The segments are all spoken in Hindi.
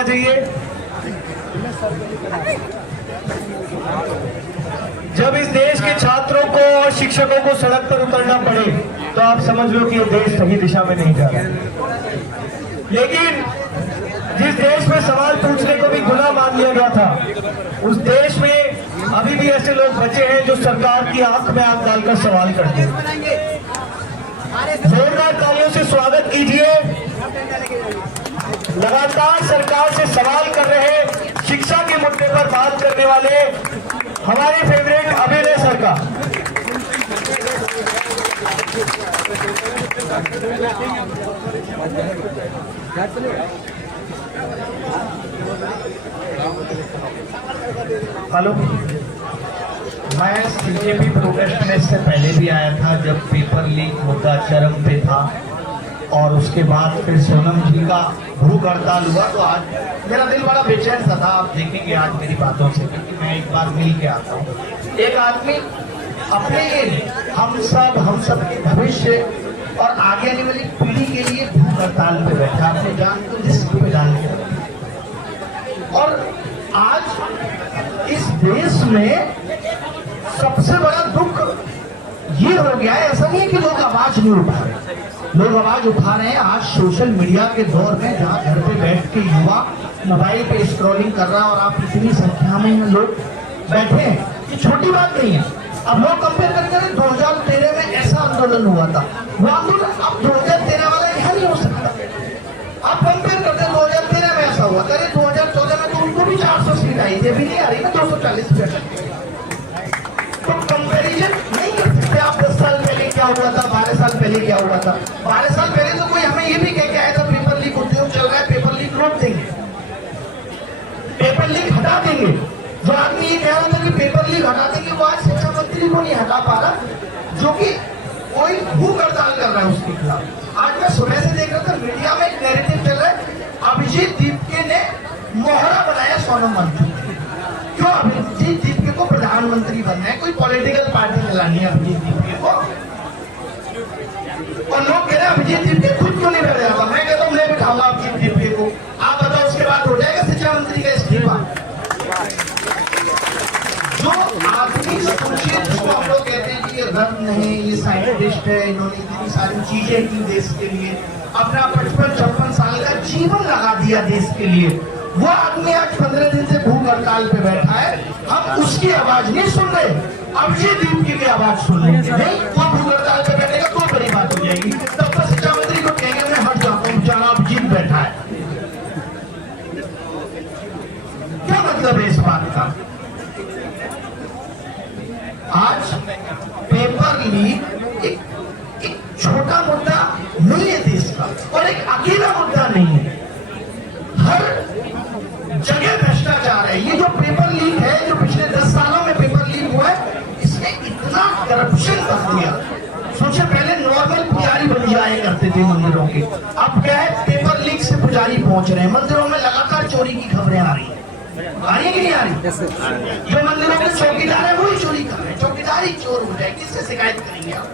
आ जाइए। जब इस देश के छात्रों को और शिक्षकों को सड़क पर उतरना पड़े तो आप समझ लो कि ये देश सही दिशा में नहीं जा रहा। लेकिन जिस देश में सवाल पूछने को भी गुनाह मान लिया गया था, उस देश में अभी भी ऐसे लोग बचे हैं जो सरकार की आंख में आंख डालकर सवाल करते हैं। जोरदार तालियों से स्वागत कीजिए लगातार सरकार से सवाल कर रहे, शिक्षा के मुद्दे पर बात करने वाले हमारे फेवरेट अभिनय सर का। हेलो, मैं सीजेपी प्रोटेस्ट में इससे पहले भी आया था जब पेपर लीक मुद्दा चरम पे था, और उसके बाद फिर सोनम जी का भूख हड़ताल हुआ। तो आज मेरा दिल बड़ा बेचैन सा था। आप देखेंगे आज मेरी बातों से, क्योंकि मैं एक बार मिल के आता हूँ। एक आदमी अपने हम सब के भविष्य और आगे आने वाली पीढ़ी के लिए भूख हड़ताल पे बैठा, अपने जान को रिस्क पे डाल के। और आज इस देश में सबसे बड़ा दुख ये हो गया है, ऐसा नहीं है कि लोग आवाज नहीं उठा रहे, लोग आवाज उठा रहे हैं। आज सोशल मीडिया के दौर में जहाँ घर पे बैठ के युवा मोबाइल पे स्क्रॉलिंग कर रहा है और आप इतनी संख्या में लोग बैठे हैं, ये छोटी बात नहीं है। अब लोग कंपेयर करते हैं 2013 में ऐसा आंदोलन हुआ था, वो आंदोलन अब 2013 वाला यहाँ नहीं हो सकता। आप कंपेयर करते हैं 2013 में ऐसा हुआ था, 2014 में तो उनको भी 400 सीट आई थी, अभी नहीं आ रही ना 240 सीट। तो कंपैरिजन नहीं कर सकते आप। 10 साल पहले क्या हुआ था, 12 साल पहले क्या हुआ था। 12 साल पहले तो कोई हमें ये भी कह के आया था पेपर लीक उद्योग चल रहा है, पेपर लीक रोक देंगे, पेपर लीक हटा देंगे। जो आदमी ये कह रहा था कि पेपर लीक हटा देंगे, वो आज शिक्षा मंत्री को नहीं हटा पा रहा, जो कि कोई भूख हड़ताल कर रहा है उसके खिलाफ। आज मैं सुबह से देख रहा था मीडिया में एक नैरेटिव चल रहा है, अभिजीत दीपके ने मोहरा बनाया सोनम मंत्री। क्यों अभिजीत दीपके को प्रधानमंत्री बनना है, कोई पॉलिटिकल पार्टी चलानी है अभिजीत दीपके को। और लोग कह रहे हैं अभिजीत दीपके खुद क्यों नहीं बैठ जाता। मैं कहता हूँ मैं बिठाऊंगा अभिजीत दीपके को, आप बताओ उसके बाद हो जाएगा शिक्षा मंत्री का इस्तीफा। जो आदमी सोचे, जिसको हम लोग कहते हैं कि ये रत्न है, ये साइंटिस्ट है, इन्होंने इतनी सारी चीजें की देश के लिए, अपना 55-56 साल का जीवन लगा दिया देश के लिए, वो आदमी आज 15 दिन से भूख हड़ताल पे बैठा है। हम उसकी आवाज नहीं सुन रहे, अभिजीत दीपके की आवाज सुन रहे हैं। नहीं, वो भूख हड़ताल पे बैठेगा तो बड़ी बात हो जाएगी। तब तक शिक्षा मंत्री को कहेंगे मैं हट जाता हूँ, बेचारा अभिजीत बैठा है। क्या मतलब है इस बात का? आज पेपर लीक एक छोटा मुद्दा नहीं है देश का, और एक अकेला मुद्दा नहीं है। हर जगह भ्रष्टाचार है। ये जो पेपर लीक है, जो पिछले 10 सालों में पेपर लीक हुआ है, इसने इतना करप्शन कर दिया। सोचिए, पहले नॉर्मल पुजारी बन जाया करते थे मंदिरों के, अब क्या है, पेपर लीक से पुजारी पहुंच रहे हैं। मंदिरों में लगातार चोरी की खबरें आ रही है कि नहीं आ रही? जो मंदिरों के चौकीदार है वही चोरी कर रहे हैं, चौकीदार ही चोर हो जाए, किससे शिकायत करेंगे आप?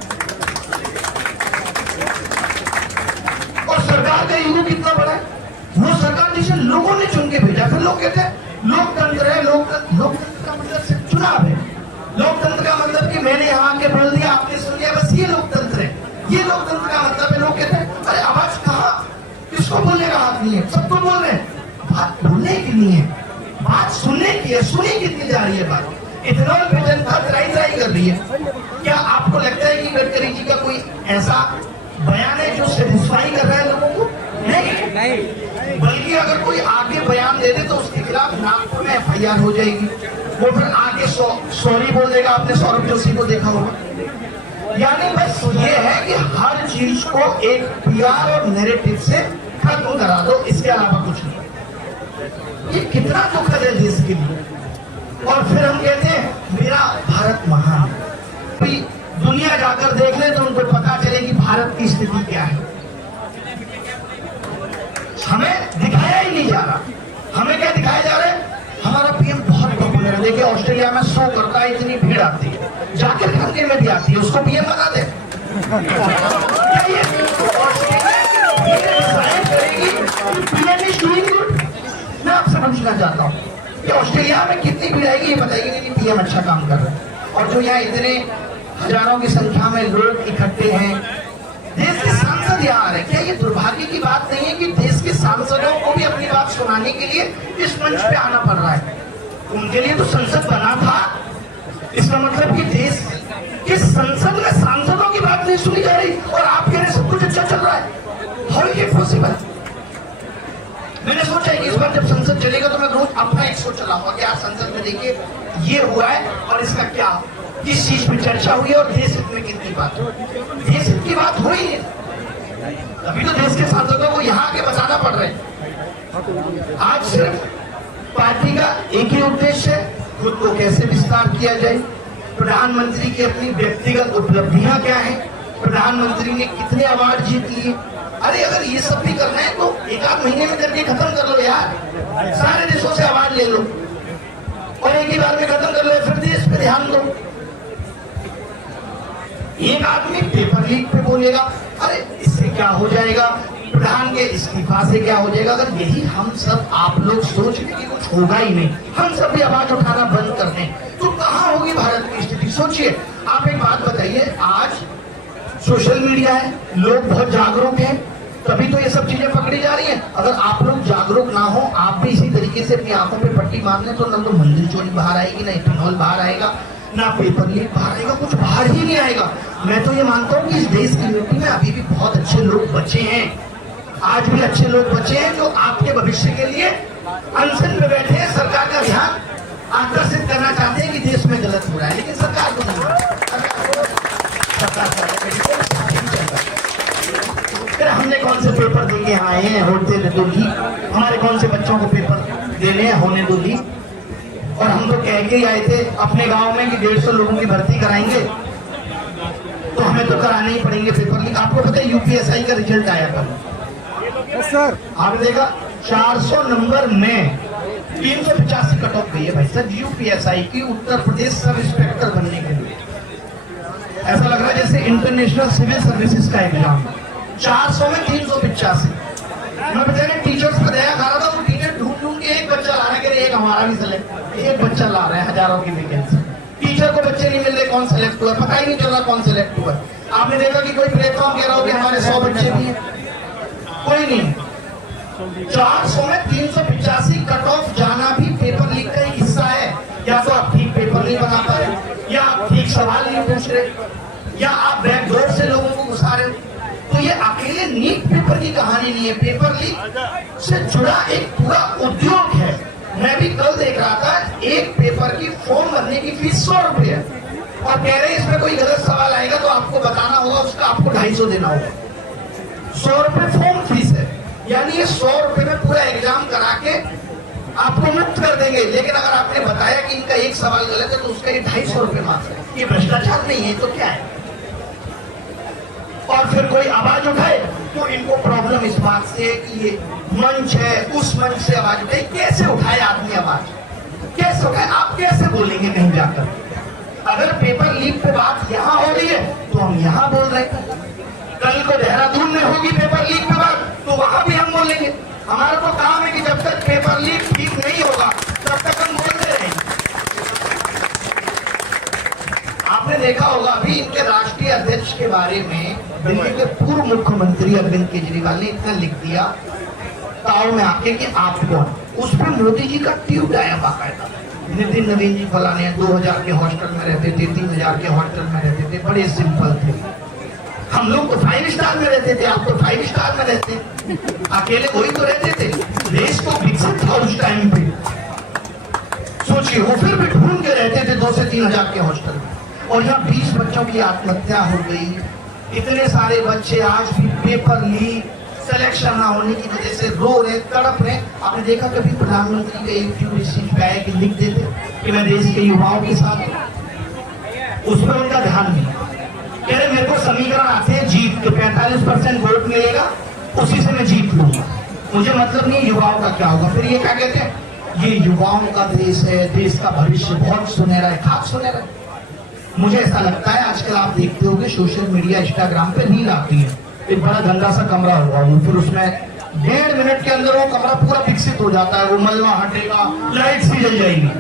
और सरकार का ईगो कितना बड़ा है। वो सरकार जिसे लोगों ने चुन के भेजा, फिर लोग कहते हैं लोकतंत्र है। लोकतंत्र का मतलब सिर्फ चुनाव है। लोकतंत्र का मतलब कि मैंने यहाँ आके बोल दिया, आपने सुन लिया, बस ये लोकतंत्र है। ये लोकतंत्र का मतलब है। लोग कहते हैं अरे आवाज कहाँ, किसको बोलने का हक नहीं है, सबको बोल रहे हैं। बात बोलने की नहीं है, बात सुनने की है। सुनी कितनी जा रही है बात? इथेनॉल पे जनता त्राई कर रही है। क्या आपको लगता है कि गडकरी जी का कोई ऐसा बयान है जो सेटिस्फाई कर रहा है लोगों को? नहीं। बल्कि अगर कोई आगे बयान दे दे तो उसके खिलाफ नागपुर में FIR हो जाएगी। वो फिर आगे सॉरी बोल देगा। आपने सौरभ जोशी को देखा होगा। यानी बस ये है कि हर चीज को एक PR और नैरेटिव से खत्म करा दो, इसके अलावा कुछ नहीं। ये कितना दुखद है देश के लिए। और फिर हम कहते हैं मेरा भारत महान है। दुनिया जाकर देख ले तो उनको पता चले कि भारत की स्थिति क्या है। हमें दिखाया ही नहीं जा रहा। हमें क्या दिखाया जा रहा है? हमारा PM बहुत पॉपुलर है। देखिए ऑस्ट्रेलिया में शो करता है, इतनी भीड़ आती है, जाकिर खानके में भी आती है, उसको PM बना दे। क्या ये ऑस्ट्रेलिया की भीड़ डिसाइड करेगी कि PM इज डूइंग गुड? पूछना चाहता हूँ कि ऑस्ट्रेलिया में कितनी भीड़ आएगी, ये बताइए कि पीएम अच्छा काम कर रहा है। और जो यहाँ इतने हजारों की संख्या में लोग इकट्ठे हैं, देश के सांसद यहाँ आ रहे हैं, क्या ये दुर्भाग्य की बात नहीं है कि देश के सांसदों को भी अपनी बात सुनाने के लिए इस मंच पे आना पड़ रहा है? उनके लिए तो संसद बना था। इसका मतलब कि देश के संसद में सांसदों की बात नहीं सुनी जा रही और आप कह रहे सब कुछ अच्छा चल रहा है। How is it possible? मैंने सोचा है कि इस बार जब संसद चलेगा तो मैं रोज अपना एक शो चलाऊंगा कि आज संसद में देखिए ये हुआ है और इसका क्या, किस चीज पे चर्चा हुई है और देश हित में कितनी बात हुई। देश हित की बात हुई है, अभी तो देश के सांसदों को यहाँ आके बताना पड़ रहा है। आज सिर्फ पार्टी का एक ही उद्देश्य है, खुद को कैसे विस्तार किया जाए, प्रधानमंत्री की अपनी व्यक्तिगत उपलब्धियां क्या है, प्रधानमंत्री ने कितने अवार्ड जीत लिए। अरे अगर ये सब भी करना है तो एक आध महीने में करके खत्म कर लो यार, सारे देशों से अवार्ड ले लो और एक ही बार में खत्म कर लो, फिर देश पे ध्यान दो। एक आदमी पेपर लीक पे बोलेगा, अरे इससे क्या हो जाएगा, प्रधान के इस्तीफा से क्या हो जाएगा। अगर यही हम सब आप लोग सोच लें कि कुछ होगा ही नहीं, हम सब भी आवाज उठाना बंद कर दें, तो कहाँ होगी भारत की स्थिति? सोचिए। आप एक बात बताइए, आज सोशल मीडिया है, लोग बहुत जागरूक हैं, तभी तो ये सब चीजें पकड़ी जा रही हैं। अगर आप लोग जागरूक ना हो, आप भी इसी तरीके से अपनी आंखों पे पट्टी मार लें, तो न तो मंदिर चोरी बाहर आएगी, ना इथेनॉल बाहर आएगा, ना पेपर लीक बाहर आएगा, कुछ बाहर ही नहीं आएगा। मैं तो ये मानता हूँ कि इस देश की मिट्टी में अभी भी बहुत अच्छे लोग बचे हैं, आज भी अच्छे लोग बचे हैं जो आपके भविष्य के लिए अनशन में बैठे हैं, सरकार का ध्यान आकर्षित करना चाहते हैं कि देश में गलत हो रहा है, लेकिन सरकार को नहीं। फिर हमने कौन से पेपर देके आए हैं, होते दो लीक, हमारे कौन से बच्चों को पेपर देने हैं, होने दो लीक। और हम तो कह के ही आए थे अपने गांव में कि 150 लोगों की भर्ती कराएंगे, तो हमें तो कराने ही पड़ेंगे पेपर लीक। आपको पता है यूपीएसआई का रिजल्ट आया था सर, आपने देखा 400 नंबर में 385 कट ऑफ गई है भाई साहब यूपीएसआई की, उत्तर प्रदेश सब इंस्पेक्टर बनने के लिए। ऐसा लग रहा है जैसे इंटरनेशनल सिविल सर्विसेज का एग्जाम, 400 में 385। मैं बेचारे टीचर्स को दया खा रहा था, वो टीचर ढूंढ ढूंढ के एक बच्चा ला रहे हैं, एक हमारा भी सिलेक्ट, एक बच्चा ला रहे हैं, हजारों की वैकेंसी, टीचर को बच्चे नहीं मिल रहे, कौन सिलेक्ट हुआ पता ही नहीं चल रहा कौन सिलेक्ट हुआ। आपने देखा कि कोई प्लेटफॉर्म कह रहा हो कि हमारे 100 बच्चे भी हैं, कोई नहीं। 400 में 385 कट ऑफ जाना भी पेपर लीक का एक हिस्सा है। या तो आप ठीक पेपर नहीं बना पा रहे, या आप ठीक सवाल नहीं पूछ रहे, या आप बैकडोर से लोगों को घुसा रहे हो। तो ये अकेले नीट पेपर की कहानी नहीं है, पेपर लीक से जुड़ा एक पूरा उद्योग है। मैं भी कल देख रहा था, एक पेपर की फॉर्म भरने की फीस 100 रुपए है, और कह रहे हैं इसमें कोई गलत सवाल आएगा तो आपको बताना होगा, उसका आपको 250 देना होगा। 100 रुपए फॉर्म फीस है, यानी ये 100 रुपए में पूरा एग्जाम करा के आपको मुक्त कर देंगे। लेकिन अगर आपने बताया कि इनका एक सवाल गलत है तो उसका ये 250 रुपए मात्र है। ये भ्रष्टाचार नहीं है तो क्या है? और फिर कोई आवाज उठाए तो इनको प्रॉब्लम इस बात से कि ये मंच है, उस मंच से आवाज उठाए। कैसे उठाए आदमी आवाज, कैसे उठाए? आप कैसे बोलेंगे कहीं जाकर? अगर पेपर लीक पे बात यहाँ हो रही है तो हम यहाँ बोल रहे हैं, कल को देहरादून में होगी पेपर लीक पे बात तो वहां भी हम बोलेंगे। हमारा तो काम है कि जब तक पेपर लीक ठीक नहीं होगा तब तक हम बोलते रहेंगे। आपने देखा होगा अभी इनके राष्ट्रीय अध्यक्ष के बारे में दिल्ली के पूर्व मुख्यमंत्री अरविंद केजरीवाल ने इतना लिख दिया ताव में आके कि आप कौन, उस पर मोदी जी का ट्वीट आया बाकायदा। नितिन नवीन जी फलाने 2000 के हॉस्टल में रहते थे, 3000 के हॉस्टल में रहते थे, बड़े सिंपल थे। हम लोग तो 5 स्टार में रहते थे, आप तो 5 स्टार में रहते, अकेले वही तो रहते थे। देश को विकसित था उस टाइम पे, सोचिए। वो फिर भी ढूंढ के रहते थे 2 से 3 हजार के हॉस्टल में, और यहाँ 20 बच्चों की आत्महत्या हो गई। इतने सारे बच्चे आज भी पेपर लीक, सिलेक्शन ना होने की वजह से रो रहे, तड़प रहे। आपने देखा कभी प्रधानमंत्री का एक क्यों रिसीव बैग लिख देते कि मैं देश के युवाओं के साथ, उस पर उनका ध्यान नहीं। कह रहे मेरे को समीकरण आते हैं जीत के, 45% वोट मिलेगा, उसी से मैं जीत लूंगा, मुझे मतलब नहीं युवाओं का क्या होगा। फिर ये क्या कहते हैं, ये युवाओं का देश है, देश का भविष्य बहुत सुनहरा है, खास सुनहरा है। मुझे ऐसा लगता है आजकल आप देखते होंगे सोशल मीडिया, इंस्टाग्राम पे रील आती है, एक बड़ा गंदा सा कमरा होगा वो, फिर उसमें 1.5 मिनट के अंदर वो कमरा पूरा विकसित हो जाता है, वो मलबा हटेगा, लाइट सी जल जाएगी।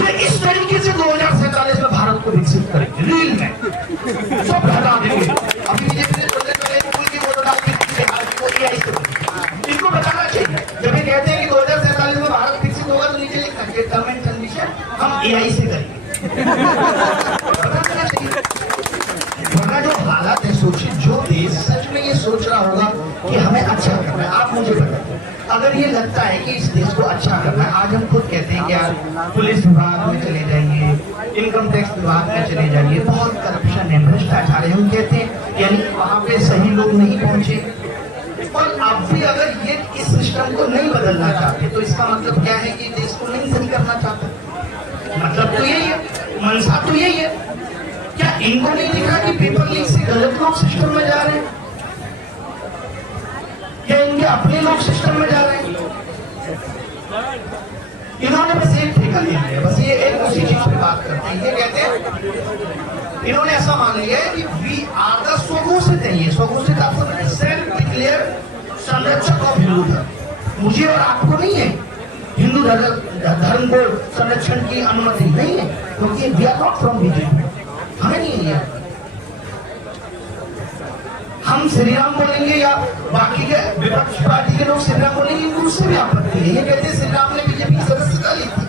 ये इस तरीके से 2047 में भारत को विकसित करेंगे, रील में सब हटा देंगे। अभी बीजेपी ने वोट डाल के इनको बताना चाहिए, जब ये कहते हैं कि 2047 में भारत विकसित होगा तो नीचे लिखना चाहिए टर्म एंड कंडीशन हम AI से करेंगे। बताना चाहिए, वरना जो हालात है, सोचिए जो देश सच में ये सोच रहा होगा कि हमें अच्छा करना है। आप मुझे बताइए, अगर ये लगता है कि इस देश को अच्छा करना है, आज हम खुद कहते हैं कि यार पुलिस विभाग में चले जाइए, इनकम टैक्स विभाग में चले जाइए, बहुत करप्शन है, भ्रष्टाचार है, हम कहते हैं यानी वहाँ पे सही लोग नहीं पहुंचे। और आप भी अगर ये इस सिस्टम को नहीं बदलना चाहते तो इसका मतलब क्या है कि देश को नहीं सही करना चाहते। मतलब तो यही है, मंशा तो यही है। क्या इनको नहीं दिख रहा कि पेपर लीक से गलत लोग सिस्टम में जा रहे हैं? क्या इनके अपने लोग सिस्टम में जा रहे हैं? इन्होंने बस एक ठेका लिया है, बस ये एक उसी चीज पे बात करते हैं। ये कहते हैं, इन्होंने ऐसा मान लिया है कि वी आर द स्वघोषित है, ये स्वघोषित आपको सेल्फ डिक्लेयर संरक्षक ऑफ हिंदू धर्म। मुझे और आपको नहीं है हिंदू धर्म को संरक्षण की अनुमति नहीं है, क्योंकि we are not from BJP, हमें नहीं है। हम श्री राम बोलेंगे या बाकी के विपक्ष पार्टी के लोग श्री राम बोलेंगे, इनको उससे भी आपत्ति है। ये कहते हैं श्री राम ने बीजेपी की सदस्यता ली थी।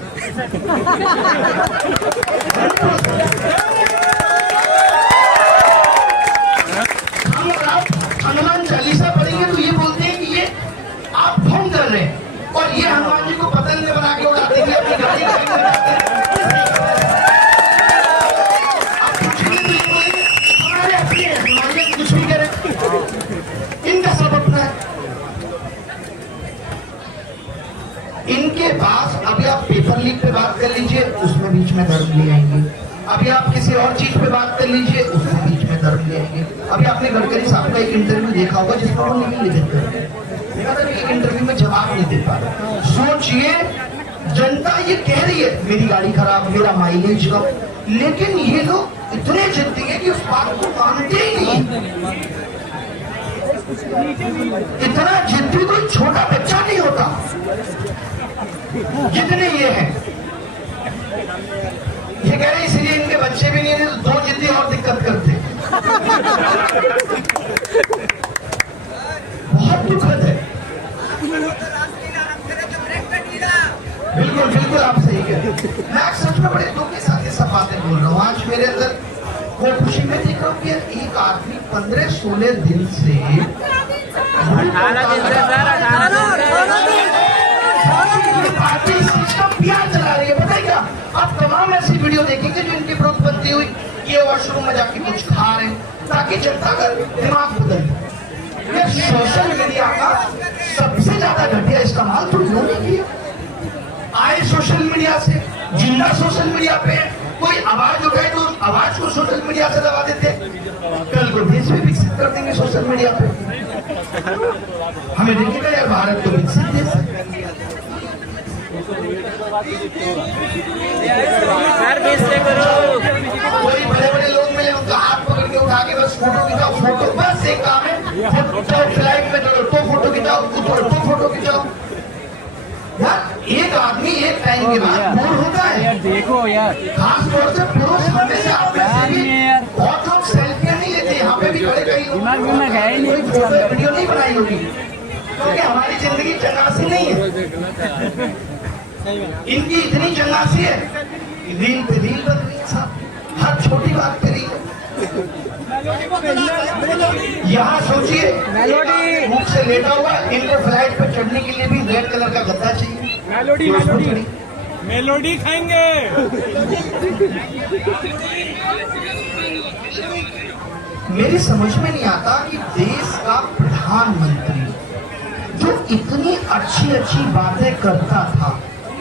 हम और आप हनुमान चालीसा पढ़ेंगे तो ये बोलते हैं कि ये आप ढोंग कर रहे हैं, और ये हनुमान जी को पतंग में बना के उड़ाते हैं, अपनी गाड़ी में उड़ाते हैं। इनका सब अपना है। इनके पास अभी आप पेपर लीक पे बात कर लीजिए, उसमें बीच में धर्म ले आएंगे। अभी आप किसी और चीज पे बात कर लीजिए, उसमें बीच में धर्म ले आएंगे। अभी आपने गडकरी साहब का एक इंटरव्यू देखा होगा जिसमें वो निवेदन कर रहे हैं, एक इंटरव्यू में जवाब नहीं दे पा रहे। सोचिए, जनता ये कह रही है मेरी गाड़ी खराब, मेरा माइलेज कम, लेकिन ये लोग इतने जिद्दी है कि उस बात को मानते ही नहीं। इतना जिद्दी कोई छोटा बच्चा नहीं होता जितने ये हैं। ये कह रहे इसलिए इनके बच्चे भी नहीं है, तो 2 जिद्दी और दिक्कत करते। बहुत दुखद है। बिल्कुल बिल्कुल आप सही कह रहे हैं। मैं सच में बड़े दुख के साथ ये सब बातें बोल रहा हूँ। आज मेरे अंदर वो खुशी में देख रहा हूँ कि एक आदमी 15-16 दिन से पार्टी सिस्टम प्यार चला रही है। पता है क्या, आप तमाम ऐसी वीडियो देखेंगे जो इनकी विरोध बनती हुई ये वॉशरूम में जाके कुछ खा रहे हैं ताकि जनता का दिमाग बदल। ये सोशल मीडिया का सबसे ज्यादा घटिया इस्तेमाल तो इन्होंने किया। आए सोशल मीडिया से, जिंदा सोशल मीडिया पे कोई आवाज उठाए तो आवाज को सोशल मीडिया से दबा देते। कल को देश भी विकसित कर देंगे सोशल मीडिया पे। हमें देखिएगा यार, भारत तो विकसित देश है। कोई बड़े बड़े लोग मिले, उनका हाथ पकड़ के उठा के बस फोटो खिंचाओ, फोटो बस एक काम है, फ्लाइट में चलो तो फोटो खिंचाओ, उतरो तो फोटो खिंचाओ। यार एक आदमी एक टाइम के बाद बोर होता है। देखो यार, खास तौर से पुरुष हमेशा बहुत लोग सेल्फियां नहीं लेते। यहाँ पे भी बड़े कई लोग वीडियो नहीं बनाई होगी, क्योंकि हमारी जिंदगी चंगासी नहीं है, इनकी इतनी चंगासी है। रील पे रील बन रही है, हर छोटी बात पे रील। यहाँ सोचिए, मुख से लेटा हुआ, इनको फ्लाइट पे चढ़ने के लिए भी रेड कलर का गद्दा चाहिए। मेलोडी खाएंगे। मेरी समझ में नहीं आता कि देश का प्रधानमंत्री जो इतनी अच्छी अच्छी बातें करता था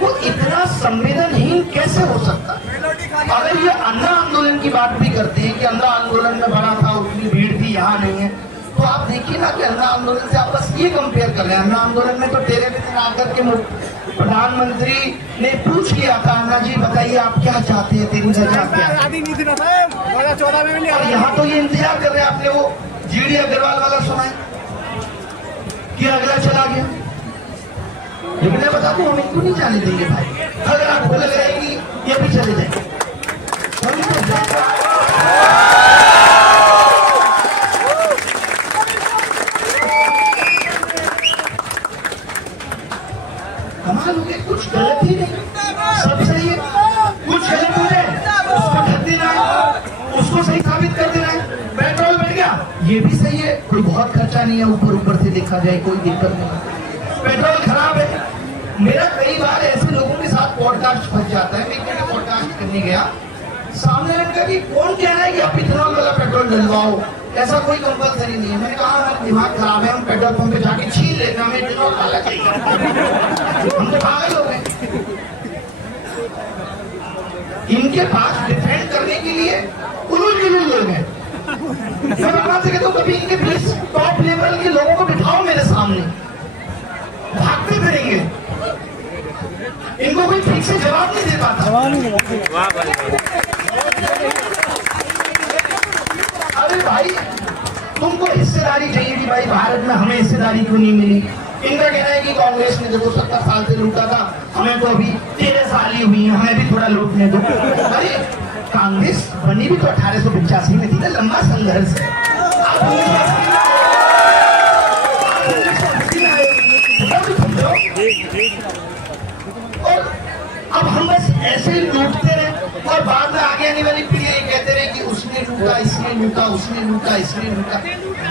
वो इतना संवेदनहीन कैसे हो सकता है। अगर ये अन्ना आंदोलन की बात भी करते हैं कि अन्ना आंदोलन में बड़ा था, उतनी भीड़ थी, यहाँ नहीं है, तो आप देखिए ना कि अन्ना आंदोलन से आप बस ये कंपेयर कर रहे हैं। अन्ना आंदोलन में तो तेरे दिन आकर के प्रधानमंत्री ने पूछ लिया था, अन्ना जी बताइए आप क्या चाहते हैं, तेरी वजह क्या है। और यहाँ तो ये इंतजार कर रहे हैं, आपने वो GD अग्रवाल वाला सुना है कि अगला चला गया। लेकिन मैं बता दूं, हम इनको नहीं जाने देंगे भाई। अगर आपको लग रहा है कि ये भी चले जाएंगे, कमाल हो गया, कुछ गलत ही नहीं, सब सही है। कुछ गलत हो जाए उसको ढक देना है, उसको सही साबित कर देना है। पेट्रोल बढ़ गया, ये भी सही है, कोई बहुत खर्चा नहीं है, ऊपर ऊपर से देखा जाए कोई दिक्कत नहीं। पेट्रोल खराब है, मेरा कई बार ऐसे लोगों के साथ पॉडकास्ट फंस जाता है। मैं एक जगह पॉडकास्ट करने गया, सामने लड़का कि कौन कह रहा है कि आप इथेनॉल वाला पेट्रोल डलवाओ, ऐसा कोई कंपलसरी नहीं है। मैंने कहा हमारा दिमाग खराब है, हम पेट्रोल पंप पे जाके छीन लेते हैं, हमें इथेनॉल वाला चाहिए। हम तो पागल हो गए। इनके पास डिफेंड करने के लिए उलूल लोग हैं। मैं भगवान से कहता हूँ कभी इनके प्लीज टॉप लेवल के लोगों को बिठाओ मेरे सामने, भागते फिरेंगे, इनको कोई ठीक से जवाब नहीं दे पाता। अरे भाई तुमको हिस्सेदारी चाहिए कि भाई भारत में हमें हिस्सेदारी क्यों नहीं मिली। इनका कहना है कि कांग्रेस ने देखो 70 साल से लूटा था, हमें तो अभी 13 साल ही हुई है, हमें भी थोड़ा लूटने दो। अरे कांग्रेस बनी भी तो 1885 में थी ना, लंबा संघर्ष है। और अब हम बस ऐसे ही लूटते रहे और बाद में आगे आने वाली पीढ़ी ये कहते रहे कि उसने लूटा, इसने लूटा, उसने लूटा, इसने लूटा।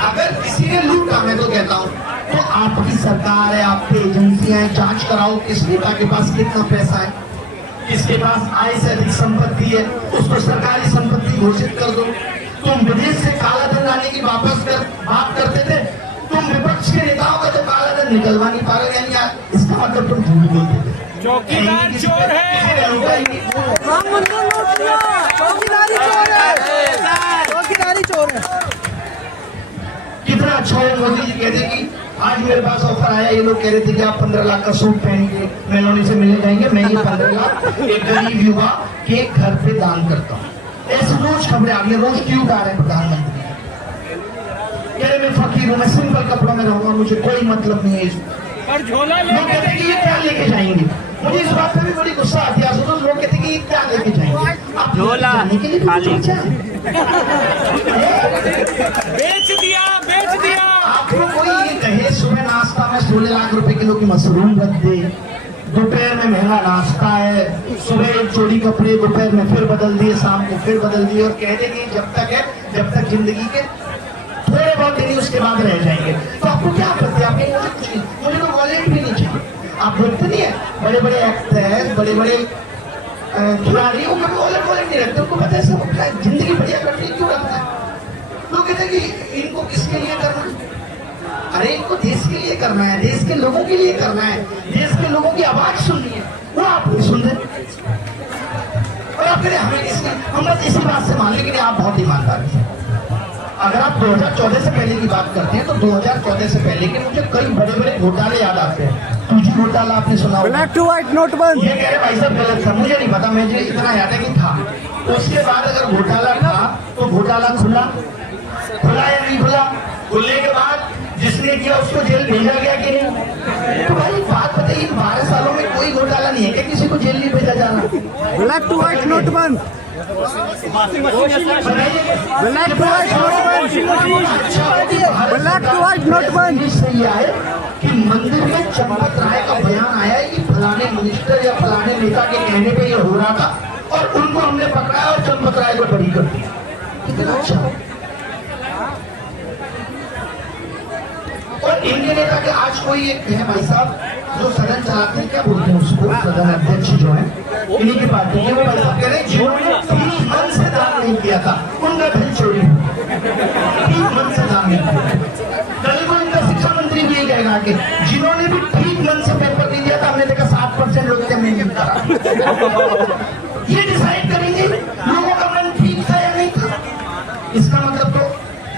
अगर किसी ने लूटा, मैं तो कहता हूँ तो आपकी सरकार है, आपकी एजेंसियां हैं, जांच कराओ किस नेता के पास कितना पैसा है, किसके पास आय से अधिक संपत्ति है, उसको सरकारी संपत्ति घोषित कर दो। तुम विदेश से काला धन लाने की बात करते थे, तुम विपक्ष के नेताओं का तो काला धन निकलवा नहीं पा रहे, यानी इसका मतलब तुम झूठ बोलते थे। चौकीदार चोर है, चौकीदारी चोर है। कितना अच्छा है, मोदी जी कहते कि आज मेरे पास ऑफर आया, ये लोग कह रहे थे कि आप 15 लाख का सूट पहनेंगे, मेलोनी से मिलने जाएंगे, मैं ये 15 लाख एक गरीब युवा के घर पे दान करता हूँ। ऐसे रोज खबरें आ गई, रोज ट्यूब आ रहे हैं प्रधानमंत्री, कह रहे मैं फकीर हूँ, मैं सिंपल कपड़ों में रहूंगा, मुझे कोई मतलब नहीं है इसको। और झोला लोग कहते हैं कि ये क्या लेके जाएंगे, मुझे इस बात पे भी बड़ी गुस्सा आती है। तो लोग कहते हैं कि ये क्या लेके जाएंगे, आप झोला जाने के लिए खाली बेच दिया। आपको कोई ये कहे सुबह नाश्ता में 16 लाख रुपए किलो की मशरूम रख दे, दोपहर में महंगा नाश्ता है, सुबह एक जोड़ी कपड़े, दोपहर में फिर बदल दिए, शाम को फिर बदल दिए, और कह देंगे जब तक जिंदगी के थोड़े बहुत दिन उसके बाद रह जाएंगे, तो आपको क्या करते हैं? आप मुझे कुछ नहीं, मुझे तो वॉलेट भी नहीं चाहिए। आप देखते नहीं है बड़े बड़े एक्टर, बड़े बड़े खिलाड़ी, वो कभी वॉलेट नहीं रखते, उनको पता है सब जिंदगी बढ़िया करनी, क्यों रखना है? लोग कहते हैं कि इनको किसके लिए करना है? अरे इनको देश के लिए करना है, देश के लोगों के लिए करना है, देश के लोगों की आवाज सुननी है, वो आप नहीं सुन रहे। और आप कह रहे हमें इसमें, हम बस इसी बात से मान, लेकिन आप बहुत ईमानदार हैं। अगर आप 2014 से पहले की बात करते हैं तो 2014 से पहले के मुझे कई बड़े बड़े घोटाले याद आते हैं। तुझी घोटाला आपने सुना होगा, ब्लैक टू व्हाइट नोट बंद। ये कह रहे भाई साहब गलत था, मुझे नहीं पता, मुझे इतना याद है कि था। उसके बाद अगर घोटाला था तो घोटाला खुला या नहीं खुला? खुलने के बाद जिसने किया उसको जेल भेजा गया कि नहीं? तो भाई बात बताइए, 12 सालों में कोई घोटाला नहीं है कि किसी को जेल नहीं भेजा जाना? ब्लैक टू व्हाइट नोट बंद। ब्लैक टू व्हाइट नोट बंद। ब्लैक टू व्हाइट नोट बंद। सही है कि मंदिर में चंपत राय का बयान आया कि फलाने मिनिस्टर या फलाने नेता के कहने पे ये हो रहा था, और उनको हमने पकड़ा और चंपत राय को बरी कर दिया। कितना अच्छा। और इनके नेता के आज कोई एक है भाई साहब जो सदन चलाते हैं, क्या बोलते हैं उसको, सदन अध्यक्ष जो है इन्हीं की पार्टी के, वो भाई साहब कह रहे हैं जिन्होंने ठीक मन से दान नहीं किया था उनका धन चोरी हुआ, ठीक मन से दान नहीं किया। कल को इनका शिक्षा मंत्री भी यही कहेगा कि जिन्होंने भी ठीक मन से पेपर नहीं दिया था, हमने देखा 7% लोग थे, हमने नहीं करा। ये डिसाइड करेंगे लोगों का मन ठीक था या नहीं था। इसका मतलब तो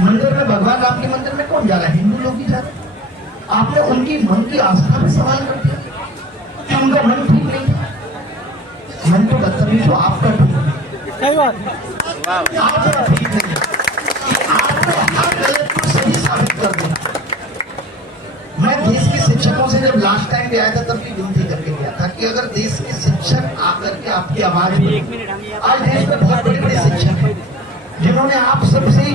मंदिर में, भगवान राम के मंदिर में कौन जा रहा है? हिंदू लोग ही जा रहे हैं। आपने उनकी मन की आस्था पे सवाल कर दिया कि उनका मन ठीक नहीं था। मन तो बदतमीज हो, आपका ठीक है, सही बात। आपका ठीक नहीं, आपने हर गलत को सही साबित कर दिया। मैं शिक्षकों से जब लास्ट टाइम पे आया था तब भी विनती करके गया था कि अगर देश के शिक्षक आकर के आपकी आवाज में, आज देश में बहुत बड़े बड़े शिक्षक हैं जिन्होंने आप सबसे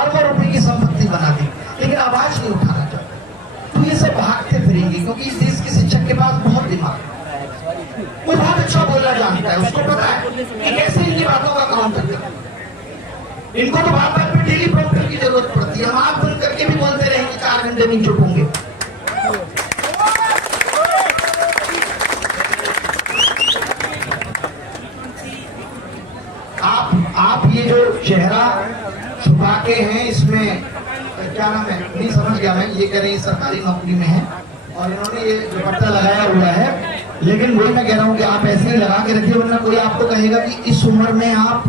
अरबों रुपए की संपत्ति बना दी, लेकिन आवाज नहीं उठाना चाहते, तो ये सब भागते फिरेंगे, क्योंकि इस देश के शिक्षक के पास बहुत दिमाग है, वो बहुत अच्छा बोलना जानता है, उसको पता है कि कैसे इनकी बातों का काउंटर करना। इनको तो बात बात पे डेली प्रॉम्प्टर की जरूरत पड़ती है, हम आंख बंद करके भी बोलते रहेंगे 4 घंटे नहीं चुप होंगे। आप ये जो चेहरा छुपा के हैं, इसमें क्या नाम है, नहीं समझ गया मैं, ये कह रहे हैं सरकारी नौकरी में है और इन्होंने ये दुपट्टा लगाया हुआ है, लेकिन वही मैं कह रहा हूँ कि आप ऐसे ही लगा के रखिए, वरना कोई आपको कहेगा कि इस उम्र में आप,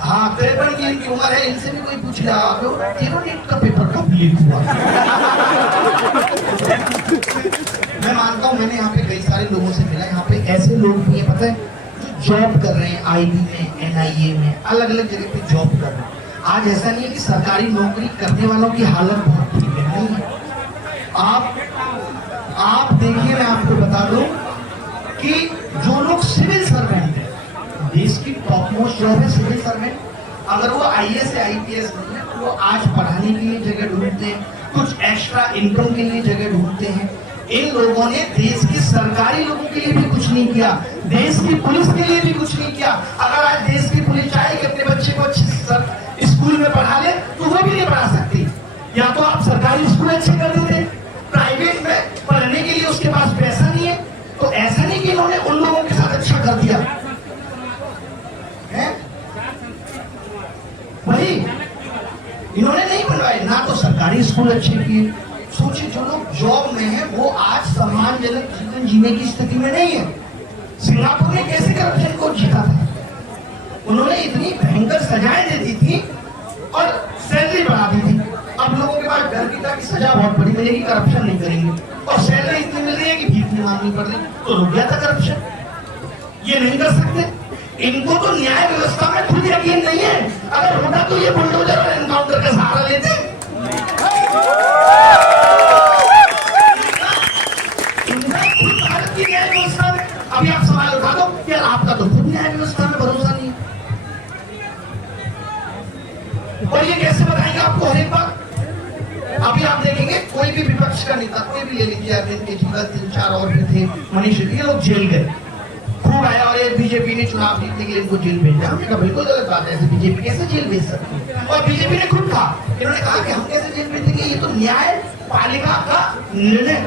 हाँ 53 की इनकी उम्र है, इनसे भी कोई पूछ रहा है नीट का पेपर कब लीक हुआ। मैं मानता हूँ, मैंने यहाँ पे कई सारे लोगों से मिला, यहाँ पे ऐसे लोग भी हैं पता है जॉब कर रहे हैं, IB में, NIA में, अलग अलग जगह पे जॉब कर रहे हैं। आज ऐसा नहीं है कि सरकारी नौकरी करने वालों की हालत बहुत ठीक है, नहीं है। आप देखिए, मैं आपको बता दूं कि जो लोग सिविल सर्वेंट हैं, देश की टॉप मोस्ट जॉब है सिविल सर्वेंट, अगर वो IAS या IPS नहीं है, वो आज पढ़ाने के लिए जगह ढूंढते हैं, कुछ एक्स्ट्रा इनकम के लिए जगह ढूंढते हैं। इन लोगों ने देश की सरकारी लोगों के लिए भी कुछ नहीं किया, देश की पुलिस के लिए भी कुछ नहीं किया। अगर आज देश की पुलिस चाहे कि अपने बच्चे को अच्छे स्कूल में पढ़ा ले, तो वो भी नहीं पढ़ा सकती। या तो आप सरकारी स्कूल अच्छे कर देते, प्राइवेट में पढ़ने के लिए उसके पास पैसा नहीं है, तो ऐसा नहीं कि इन्होंने उन लोगों के साथ अच्छा कर दिया है, वही इन्होंने नहीं बनवाए, ना तो सरकारी स्कूल अच्छे किए। सोचिए जो लोग जॉब में है वो आज सम्मानजनक जीवन जीने की स्थिति में नहीं है। सिंगापुर ने कैसे करप्शन को जीता था, उन्होंने इतनी भयंकर सजाएं दे दी थी और सैलरी बढ़ा दी थी। अब लोगों के पास डर भी था कि सजा बहुत बड़ी मिलेगी, करप्शन नहीं करेंगे, और सैलरी इतनी मिल रही है कि भीख नहीं मांगनी पड़ रही, तो रुक गया था करप्शन। ये नहीं कर सकते, इनको तो न्याय व्यवस्था में खुद यकीन नहीं है। अगर होता तो ये बुलडोजर और एनकाउंटर का सहारा लेते। भारत की न्याय व्यवस्था में अभी आप सवाल उठा दो कि यार आपका तो खुद न्याय व्यवस्था में भरोसा नहीं है, और ये कैसे बताएंगे आपको हर एक बार। अभी आप देखेंगे कोई भी विपक्ष का नेता, कोई भी ले लीजिए, अरविंद केजरीवाल, 3-4 और भी थे, मनीष रेड्डी, ये लोग जेल गए, खूब आया, और ये बीजेपी ने चुनाव जीतने के लिए इनको जेल भेजा। हमने कहा बिल्कुल गलत बात है, ऐसे बीजेपी कैसे जेल भेज सकती है, और बीजेपी ने खुद कहा, इन्होंने कहा कि हम कैसे जेल भेजेंगे, ये तो न्यायपालिका का निर्णय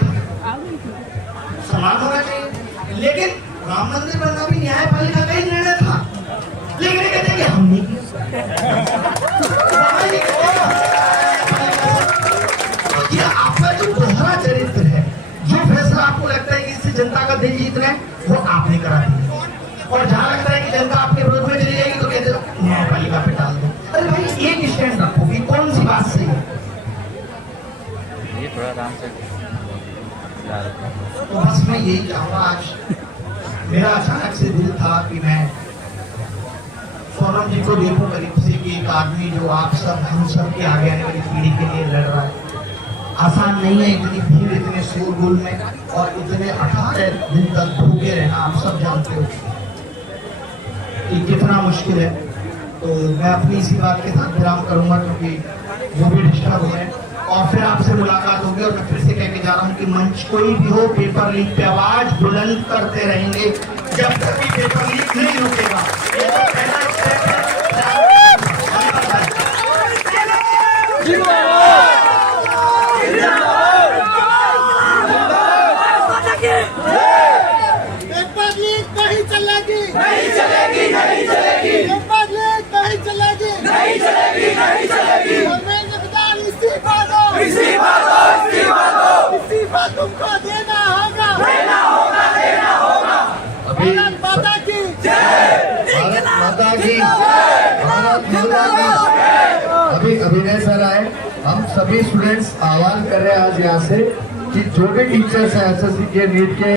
समान होना चाहिए। लेकिन राम मंदिर बनना भी न्यायपालिका का ही निर्णय था, लेकिन ये कहते हैं कि हम नहीं किया। ये आपका जो दोहरा चरित्र है, जो फैसला आपको लगता है कि इससे जनता का दिल जीत रहे हैं, वो आपने करा दिया, और जहां लगता है कि जनता आपके विरोध में चली जाएगी तो कहते हो न्यायपालिका पे डाल दो। अरे भाई एक स्टैंड रखोगी, कौन सी बात सही है? ये थोड़ा आराम से तो बस मैं यही चाहूंगा, आज मेरा अचानक से दिल था कि मैं सोनम जी को देखूं करीब से, कि एक आदमी जो आप सब, हम सब के आगे आने वाली पीढ़ी के लिए लड़ रहा है। आसान नहीं है इतनी भीड़, इतने शोरगुल में, और इतने 18 दिन तक भूखे रहना, आप सब जानते हो कि कितना मुश्किल है। तो मैं अपनी इसी बात के साथ विराम करूंगा, क्योंकि वो भी डिस्टर्ब हो रहे हैं, और फिर आपसे मुलाकात होगी। और मैं फिर से कह के जा रहा हूँ कि मंच कोई भी हो, पेपर लीक पे आवाज बुलंद करते रहेंगे जब तक कि पेपर लीक नहीं रुकेगा। ये तो पहला स्टेप है। पेपर लीक नहीं चलेगी, नहीं चलेगी, नहीं चलेगी, पेपर लीक नहीं चलेगी, नहीं चलेगी, नहीं चलेगी। धर्मेंद्र प्रधान इस्तीफा दो, इस्तीफा दो, इस्तीफा दो, इस्तीफा तुमको देना होगा, देना होगा, देना होगा। भारत माता की जय, भारत माता की, भारत माता की। अभी अभिनय सर आए, हम सभी स्टूडेंट्स आह्वान कर रहे हैं आज यहाँ से कि जो भी टीचर्स हैं SSC के, नीट के,